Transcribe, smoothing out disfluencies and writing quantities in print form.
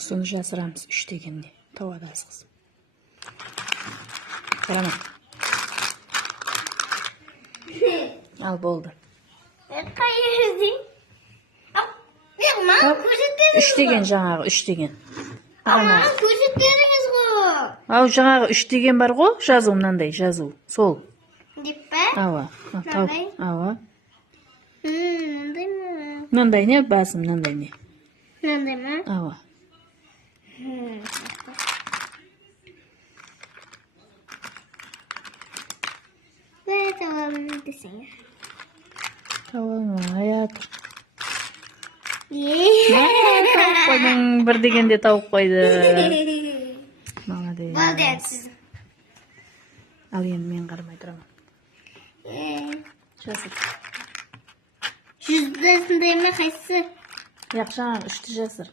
Usunu жасырамыз 3 дегенде. Тауадасыз қызым. Қарама. Al болды. Қайырдың? Маған көрсеттеріңіз 3 деген жаңағы 3 деген. Маған көрсеттеріңіз ғой. Ау жаңағы 3 деген бар ғой, жазу мынандай, жазу. Сол. Деп па? Ава. Ава. Мынандай ма? Мынандай не? Басым мынандай не? Мынандай ма? Ава. Бәрі табалым десеңіз. Табалым, аят. Тауып Қойдың бір дегенде тауып қойды. Молодец. Молодец. Ал енді мен қармай тұрамын. Жасыр. Жүздесіндей ме қайсы? Яқ жаңағы 3-ті жасыр.